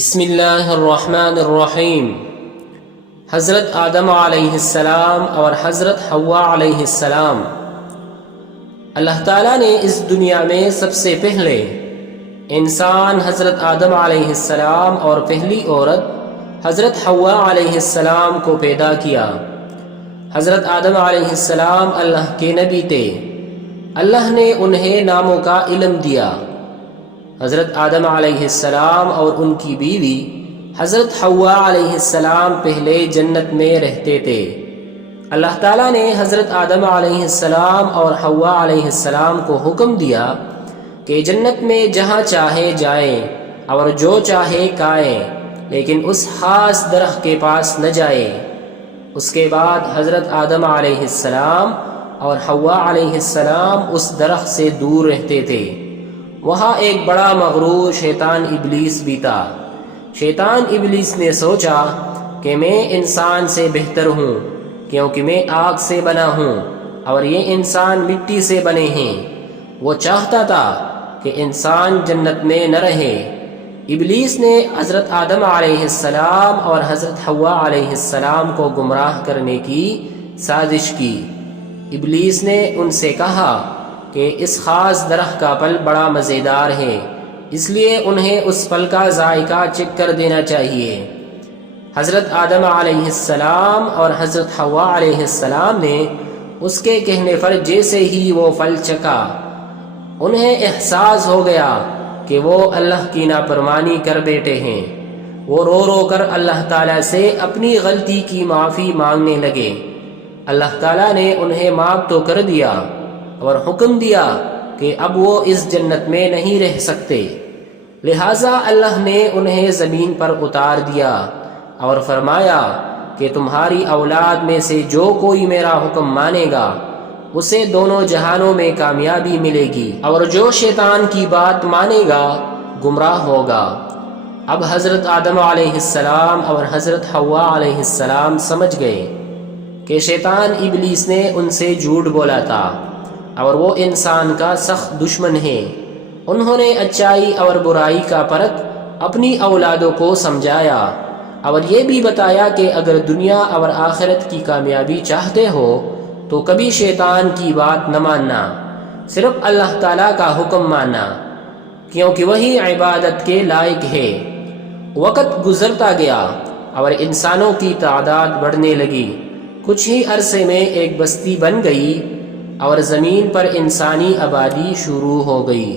بسم اللہ الرحمن الرحیم۔ حضرت آدم علیہ السلام اور حضرت حوا علیہ السلام، اللہ تعالیٰ نے اس دنیا میں سب سے پہلے انسان حضرت آدم علیہ السلام اور پہلی عورت حضرت حوا علیہ السلام کو پیدا کیا۔ حضرت آدم علیہ السلام اللہ کے نبی تھے۔ اللہ نے انہیں ناموں کا علم دیا۔ حضرت آدم علیہ السلام اور ان کی بیوی حضرت حوا علیہ السلام پہلے جنت میں رہتے تھے۔ اللہ تعالیٰ نے حضرت آدم علیہ السلام اور حوا علیہ السلام کو حکم دیا کہ جنت میں جہاں چاہے جائیں اور جو چاہے کھائیں، لیکن اس خاص درخت کے پاس نہ جائیں۔ اس کے بعد حضرت آدم علیہ السلام اور حوا علیہ السلام اس درخت سے دور رہتے تھے۔ وہاں ایک بڑا مغرور شیطان ابلیس بھی تھا۔ شیطان ابلیس نے سوچا کہ میں انسان سے بہتر ہوں، کیونکہ میں آگ سے بنا ہوں اور یہ انسان مٹی سے بنے ہیں۔ وہ چاہتا تھا کہ انسان جنت میں نہ رہے۔ ابلیس نے حضرت آدم علیہ السلام اور حضرت حوا علیہ السلام کو گمراہ کرنے کی سازش کی۔ ابلیس نے ان سے کہا کہ اس خاص درخت کا پھل بڑا مزیدار ہے، اس لیے انہیں اس پھل کا ذائقہ چکھ کر دینا چاہیے۔ حضرت آدم علیہ السلام اور حضرت حوا علیہ السلام نے اس کے کہنے پر جیسے ہی وہ پھل چکھا، انہیں احساس ہو گیا کہ وہ اللہ کی نافرمانی کر بیٹھے ہیں۔ وہ رو رو کر اللہ تعالیٰ سے اپنی غلطی کی معافی مانگنے لگے۔ اللہ تعالیٰ نے انہیں معاف تو کر دیا اور حکم دیا کہ اب وہ اس جنت میں نہیں رہ سکتے، لہٰذا اللہ نے انہیں زمین پر اتار دیا اور فرمایا کہ تمہاری اولاد میں سے جو کوئی میرا حکم مانے گا اسے دونوں جہانوں میں کامیابی ملے گی، اور جو شیطان کی بات مانے گا گمراہ ہوگا۔ اب حضرت آدم علیہ السلام اور حضرت حوا علیہ السلام سمجھ گئے کہ شیطان ابلیس نے ان سے جھوٹ بولا تھا اور وہ انسان کا سخت دشمن ہے۔ انہوں نے اچائی اور برائی کا فرق اپنی اولادوں کو سمجھایا اور یہ بھی بتایا کہ اگر دنیا اور آخرت کی کامیابی چاہتے ہو تو کبھی شیطان کی بات نہ ماننا، صرف اللہ تعالیٰ کا حکم ماننا، کیونکہ وہی عبادت کے لائق ہے۔ وقت گزرتا گیا اور انسانوں کی تعداد بڑھنے لگی۔ کچھ ہی عرصے میں ایک بستی بن گئی اور زمین پر انسانی آبادی شروع ہو گئی۔